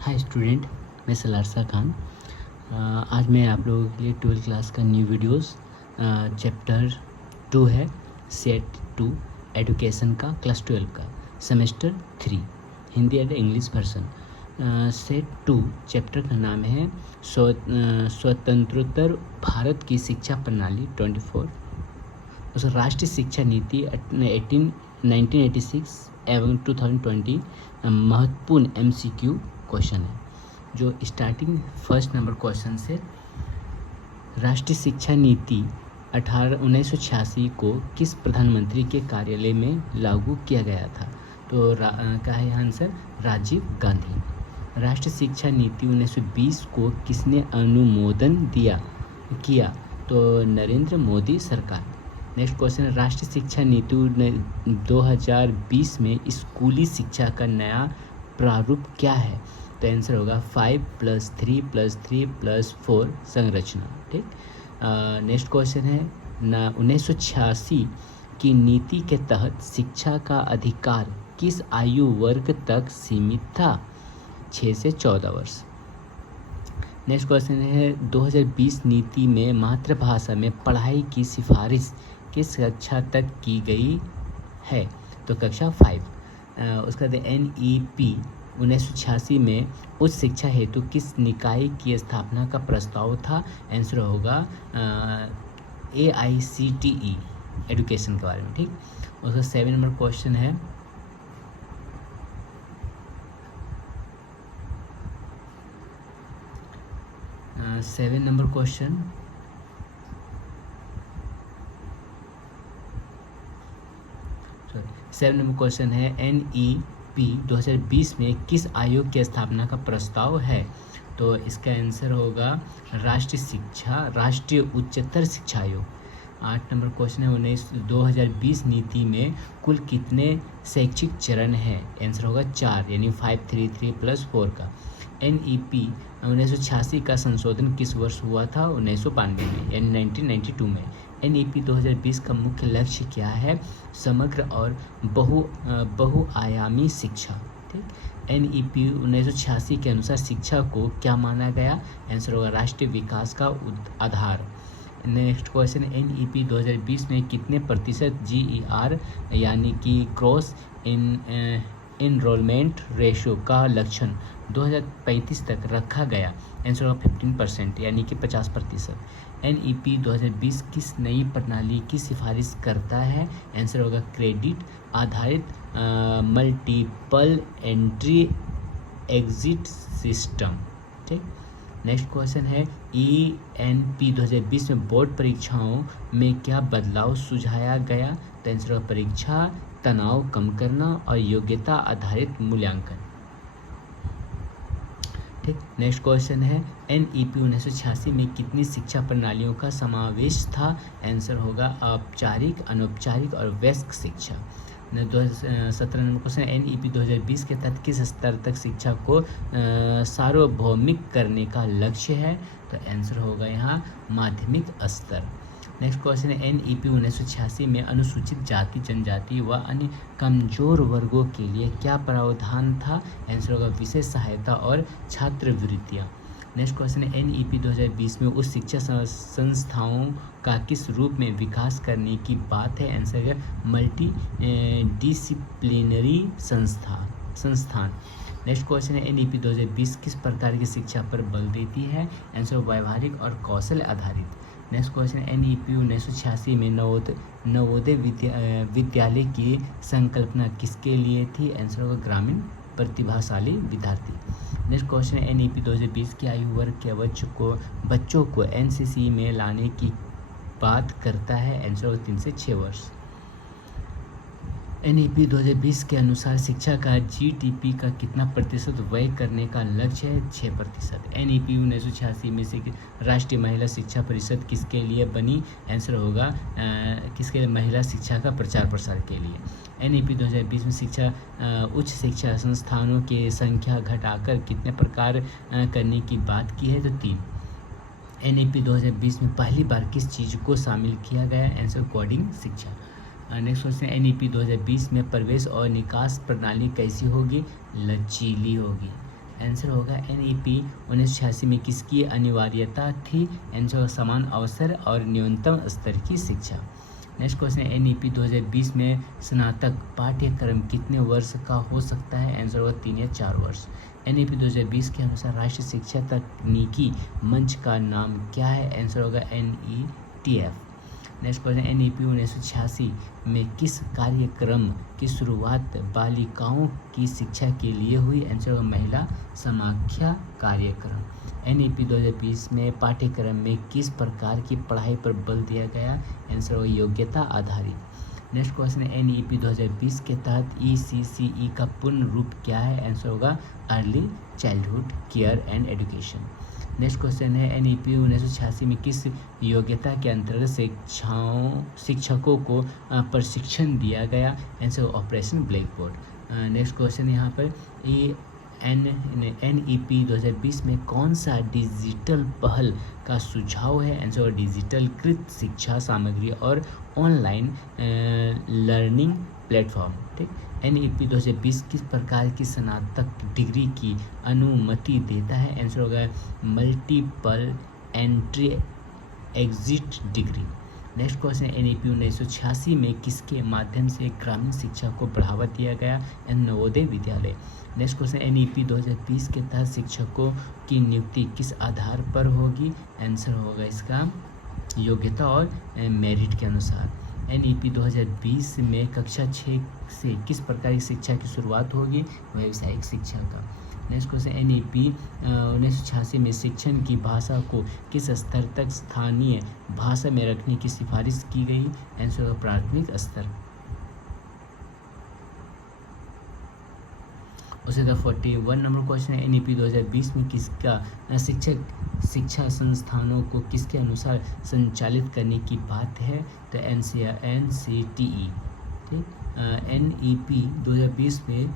Hi student, मैं सलारसा खान। आज मैं आप लोगों के लिए 12th क्लास का न्यू वीडियोस चैप्टर 2 है, सेट 2 एजुकेशन का, क्लास 12 का, semester 3 Hindi and English version. Set 2 chapter का नाम है स्वतंत्रोत्तर भारत की शिक्षा प्रणाली 24। उस राष्ट्रीय शिक्षा नीति 1986 एवं 2020 महत्वपूर्ण MCQ क्वेश्चन है। जो स्टार्टिंग फर्स्ट नंबर क्वेश्चन से, राष्ट्रीय शिक्षा नीति 1986 को किस प्रधानमंत्री के कार्यालय में लागू किया गया था? तो क्या है आंसर? राजीव गांधी। राष्ट्रीय शिक्षा नीति 1920 को किसने अनुमोदन किया? तो नरेंद्र मोदी सरकार। नेक्स्ट क्वेश्चन है, राष्ट्रीय शिक्षा नीति 2020 में स्कूली शिक्षा का नया प्रारूप क्या है? तो आंसर होगा 5+3+3+4 संरचना। ठीक। नेक्स्ट क्वेश्चन है, 1986 की नीति के तहत शिक्षा का अधिकार किस आयु वर्ग तक सीमित था? 6 से 14 वर्ष। नेक्स्ट क्वेश्चन है, 2020 नीति में मातृभाषा में पढ़ाई की सिफारिश किस कक्षा तक की गई है? तो कक्षा 5। उसका NEP 1986 में उच्च शिक्षा हेतु किस निकाय की स्थापना का प्रस्ताव था? आंसर होगा AICTE एजुकेशन के बारे में। ठीक। उसका 7 नंबर क्वेश्चन है, सेवन नंबर क्वेश्चन है, NEP 2020 में किस आयोग की स्थापना का प्रस्ताव है? तो इसका आंसर होगा राष्ट्रीय उच्चतर शिक्षा आयोग। 8 नंबर क्वेश्चन है, 2020 नीति में कुल कितने शैक्षिक चरण हैं? आंसर होगा 4, यानी 5+3+4 का। NEP 1986 का संशोधन किस वर्ष हुआ था? 1992 में, यानी 1992 में। NEP 2020 का मुख्य लक्ष्य क्या है? समग्र और बहुआयामी शिक्षा। ठीक। NEP 1986 के अनुसार शिक्षा को क्या माना गया? आंसर होगा राष्ट्रीय विकास का आधार। नेक्स्ट क्वेश्चन, NEP 2020 में कितने प्रतिशत GER यानी कि ग्रॉस इनरोलमेंट रेशो का लक्ष्य 2035 तक रखा गया? आंसर होगा 15%, यानी कि 50%। NEP 2020 किस नई प्रणाली की सिफारिश करता है? आंसर होगा क्रेडिट आधारित मल्टीपल एंट्री एग्जिट सिस्टम। ठीक। नेक्स्ट क्वेश्चन है, ENP 2020 में बोर्ड परीक्षाओं में क्या बदलाव सुझाया गया? तो आंसर होगा परीक्षा तनाव कम करना और योग्यता आधारित मूल्यांकन। ठीक। नेक्स्ट क्वेश्चन है, NEP 1986 में कितनी शिक्षा प्रणालियों का समावेश था? आंसर होगा औपचारिक, अनौपचारिक और वयस्क शिक्षा। 17 नंबर क्वेश्चन, NEP 2020 के तहत किस स्तर तक शिक्षा को सार्वभौमिक करने का लक्ष्य है? तो आंसर होगा यहाँ माध्यमिक स्तर। नेक्स्ट क्वेश्चन है, NEP 1986 में अनुसूचित जाति, जनजाति व अन्य कमजोर वर्गों के लिए क्या प्रावधान था? आंसर होगा विशेष सहायता और छात्रवृत्तियाँ। नेक्स्ट क्वेश्चन है, NEP 2020 में उच्च शिक्षा संस्थाओं का किस रूप में विकास करने की बात है? आंसर है मल्टी डिसिप्लिनरी संस्थान। नेक्स्ट क्वेश्चन है, NEP 2020 किस प्रकार की शिक्षा पर बल देती है? आंसर व्यावहारिक और कौशल आधारित। नेक्स्ट क्वेश्चन, NEP 1986 में नवोदय विद्यालय की संकल्पना किसके लिए थी? आंसर होगा ग्रामीण प्रतिभाशाली विद्यार्थी। नेक्स्ट क्वेश्चन है, NEP 2020 की आयु वर्ग के बच्चों को NCC में लाने की बात करता है? आंसर होगा 3 से 6 वर्ष। NEP 2020 के अनुसार शिक्षा का GDP का कितना प्रतिशत व्यय करने का लक्ष्य है? 6%। NEP 1986 में से राष्ट्रीय महिला शिक्षा परिषद किसके लिए बनी? आंसर होगा किसके लिए? महिला शिक्षा का प्रचार प्रसार के लिए। NEP 2020 में उच्च शिक्षा संस्थानों की संख्या घटाकर कितने प्रकार करने की बात की है? तो 3। NEP 2020 में पहली बार किस चीज़ को शामिल किया गया? आंसर कोडिंग शिक्षा। नेक्स्ट क्वेश्चन, NEP 2020 में प्रवेश और निकास प्रणाली कैसी होगी? लचीली होगी। आंसर होगा NEP 1986 में किसकी अनिवार्यता थी? आंसर होगा समान अवसर और न्यूनतम स्तर की शिक्षा। नेक्स्ट क्वेश्चन है NEP 2020 में स्नातक पाठ्यक्रम कितने वर्ष का हो सकता है? आंसर होगा 3 या 4 वर्ष। NEP 2020 के अनुसार राष्ट्रीय शिक्षा तकनीकी मंच का नाम क्या है? आंसर होगा NETF। नेक्स्ट क्वेश्चन NEP 1986 में किस कार्यक्रम की शुरुआत बालिकाओं की शिक्षा के लिए हुई? आंसर होगा महिला समाख्या कार्यक्रम। NEP 2020 में पाठ्यक्रम में किस प्रकार की पढ़ाई पर बल दिया गया? आंसर होगा योग्यता आधारित। नेक्स्ट क्वेश्चन है NEP 2020 के तहत ECCE का पूर्ण रूप क्या है? आंसर होगा early childhood care and education. Next question है NEP 1986 में किस योग्यता के अंतर्गत शिक्षकों को प्रशिक्षण दिया गया? Answer operation black board. Next question यहाँ पर NEP 2020 में कौन सा डिजिटल पहल का सुझाव है? आंसर डिजिटल कृत शिक्षा सामग्री और ऑनलाइन लर्निंग प्लेटफॉर्म। ठीक। NEP 2020 किस प्रकार की स्नातक डिग्री की अनुमति देता है? आंसर होगा multiple entry exit degree. Next question NEP 1986 में किसके माध्यम से ग्रामीण शिक्षा को बढ़ावा दिया गया? Navodaya Vidyalaya. Next question NEP 2020 के तहत शिक्षकों की नियुक्ति किस आधार पर होगी? आंसर होगा इसका योग्यता और मेरिट के अनुसार। NEP 2020 में कक्षा 6 से किस प्रकार की शिक्षा की शुरुआत होगी? व्यावसायिक शिक्षा का। नेक्स्ट क्वेश्चन NEP 1986 में शिक्षण की भाषा को किस स्तर तक स्थानीय भाषा में रखने की सिफारिश की गई? आंसर होगा प्राथमिक स्तर। उसी तरह 41 नंबर क्वेश्चन है NEP 2020 में किसका शिक्षा संस्थानों को किसके अनुसार संचालित करने की बात है? तो NCTE। ठीक। NEP 2020 में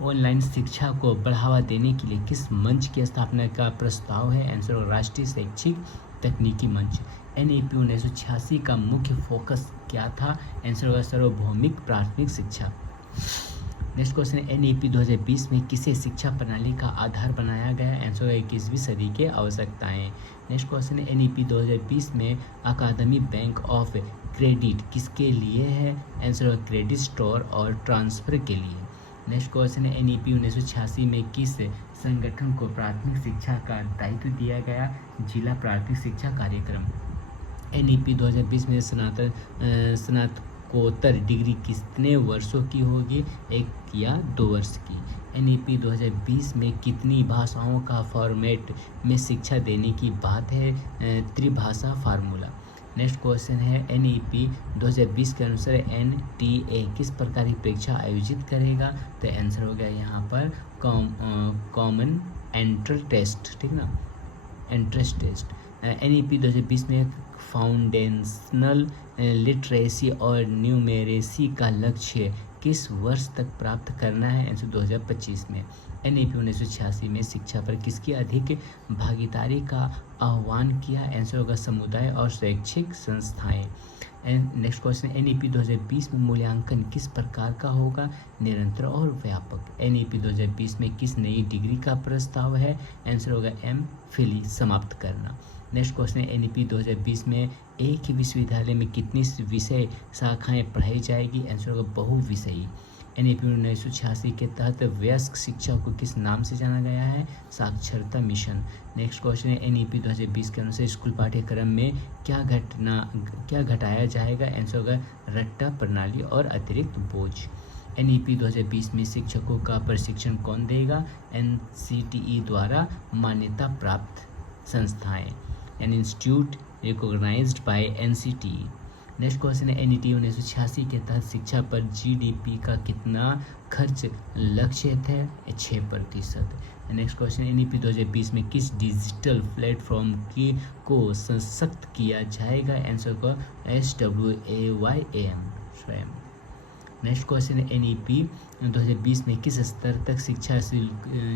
ऑनलाइन शिक्षा को बढ़ावा देने के लिए किस मंच की स्थापना का प्रस्ताव है? आंसर राष्ट्रीय शैक्षिक तकनीकी मंच। NEP 1986 का मुख्य फोकस क्या था? आंसर होगा सार्वभौमिक प्राथमिक शिक्षा। नेक्स्ट क्वेश्चन है NEP 2020 में किसे शिक्षा प्रणाली का आधार बनाया गया? आंसर होगा 21वीं सदी के आवश्यकताएं। नेक्स्ट क्वेश्चन है NEP 2020 में अकादमी बैंक ऑफ क्रेडिट किसके लिए है? आंसर होगा क्रेडिट स्टोर और ट्रांसफर के लिए। नेक्स्ट क्वेश्चन है NEP 1986 में किस संगठन को प्राथमिक शिक्षा का दायित्व दिया गया? जिला प्राथमिक शिक्षा कार्यक्रम। NEP 2020 में स्नातकोत्तर डिग्री कितने वर्षों की होगी? 1 या 2 वर्ष की। NEP 2020 में कितनी भाषाओं का फॉर्मेट में शिक्षा देने की बात है? त्रिभाषा फार्मूला। नेक्स्ट क्वेश्चन है NEP 2020 के अनुसार NTA किस प्रकार की परीक्षा आयोजित करेगा? तो आंसर हो गया यहाँ पर कॉमन एंट्रेंस टेस्ट। ठीक ना, एंट्रेंस टेस्ट। NEP 2020 में फाउंडेशनल लिटरेसी और न्यूमेरेसी का लक्ष्य किस वर्ष तक प्राप्त करना है? आंसर 2025 में। NEP 1986 में शिक्षा पर किसकी अधिक भागीदारी का आह्वान किया? आंसर होगा समुदाय और शैक्षिक संस्थाएं। नेक्स्ट क्वेश्चन NEP 2020 में मूल्यांकन किस प्रकार का होगा? निरंतर और व्यापक। NEP 2020 में किस नई डिग्री का प्रस्ताव है? आंसर होगा MPhil समाप्त करना। नेक्स्ट क्वेश्चन है NEP 2020 में एक ही विश्वविद्यालय में कितनी विषय शाखाएं पढ़ाई जाएगी? आंसर होगा बहुविषयी। NEP 1986 के तहत वयस्क शिक्षा को किस नाम से जाना गया है? साक्षरता मिशन। नेक्स्ट क्वेश्चन है NEP 2020 के अनुसार स्कूल पाठ्यक्रम में क्या घटाया जाएगा? आंसर होगा रट्टा प्रणाली और अतिरिक्त बोझ। NEP 2020 में शिक्षकों का प्रशिक्षण कौन देगा? NCTE द्वारा मान्यता प्राप्त संस्थाएं, an institute recognised by NCTE। Next question है NEP 1986 के तहत शिक्षा पर GDP का कितना खर्च लक्ष्य है? 6%। नेक्स्ट क्वेश्चन NEP 2020 में किस डिजिटल प्लेटफॉर्म को सशक्त किया जाएगा? आंसर को SWAYAM स्वयं। नेक्स्ट क्वेश्चन है NEP 2020 में किस स्तर तक शिक्षा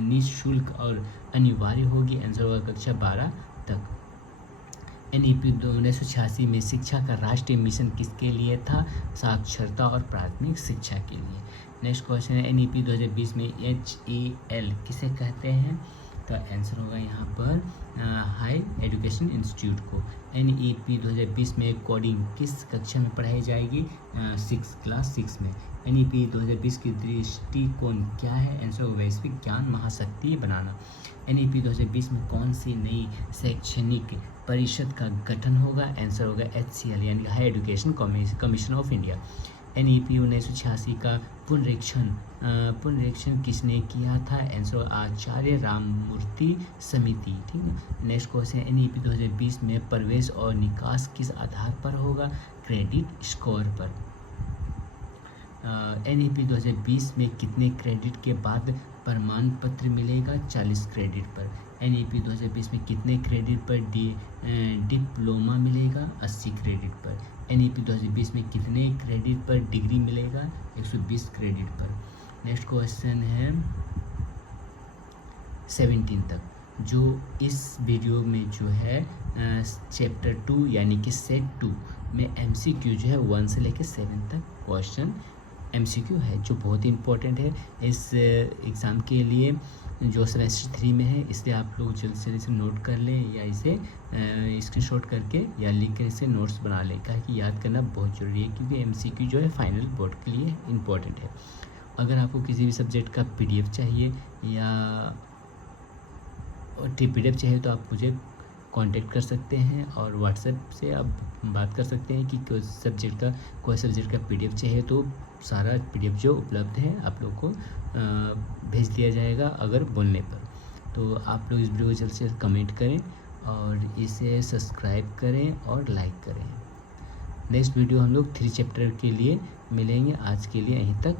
निःशुल्क और अनिवार्य होगी? आंसर होगा कक्षा 12 तक। NEP 1986 में शिक्षा का राष्ट्रीय मिशन किसके लिए था? साक्षरता और प्राथमिक शिक्षा के लिए। नेक्स्ट क्वेश्चन है NEP 2020 में HAL किसे कहते हैं? तो आंसर होगा यहाँ पर हाई एजुकेशन इंस्टीट्यूट को। NEP 2020 में कोडिंग किस कक्षा में पढ़ाई जाएगी? क्लास 6 में। NEP 2020 की दृष्टिकोण क्या है? आंसर होगा वैश्विक ज्ञान महाशक्ति बनाना। NEP 2020 में कौन सी नई शैक्षणिक परिषद का गठन होगा? आंसर होगा HCL यानी high education commission of India. NEP 1986 का पुनरीक्षण किसने किया था? आंसर आचार्य राममूर्ति समिति। ठीक है। नेक्स्ट क्वेश्चन NEP 2020 में प्रवेश और निकास किस आधार पर होगा? क्रेडिट स्कोर पर। NEP 2020 में कितने क्रेडिट के बाद प्रमाण पत्र मिलेगा? 40 क्रेडिट पर। NEP 2020 में कितने क्रेडिट पर डिप्लोमा मिलेगा? 80 क्रेडिट पर। NEP 2020 में कितने क्रेडिट पर डिग्री मिलेगा? 120 क्रेडिट पर। नेक्स्ट क्वेश्चन है 17 तक, जो इस वीडियो में जो है चैप्टर 2 यानी कि सेट 2 में MCQ जो है 1 से लेकर 7 तक क्वेश्चन MCQ है, जो बहुत ही इम्पोर्टेंट है इस एग्ज़ाम के लिए जो सेमेस्टर 3 में है। इसलिए आप लोग जल्द से जल्द इसे नोट कर लें या इसे स्क्रीनशॉट करके या लिख कर इसे नोट्स बना लें, कि याद करना बहुत ज़रूरी है, क्योंकि MCQ जो है फाइनल बोर्ड के लिए इम्पोर्टेंट है। अगर आपको किसी भी सब्जेक्ट का PDF चाहिए या PDF चाहिए तो आप मुझे कांटेक्ट कर सकते हैं और व्हाट्सएप से आप बात कर सकते हैं कि कोई सब्जेक्ट का PDF चाहिए तो सारा PDF जो उपलब्ध है आप लोग को भेज दिया जाएगा अगर बोलने पर। तो आप लोग इस वीडियो को जल्द से जल्द कमेंट करें और इसे सब्सक्राइब करें और लाइक करें। नेक्स्ट वीडियो हम लोग 3 चैप्टर के लिए मिलेंगे। आज के लिए यहीं तक।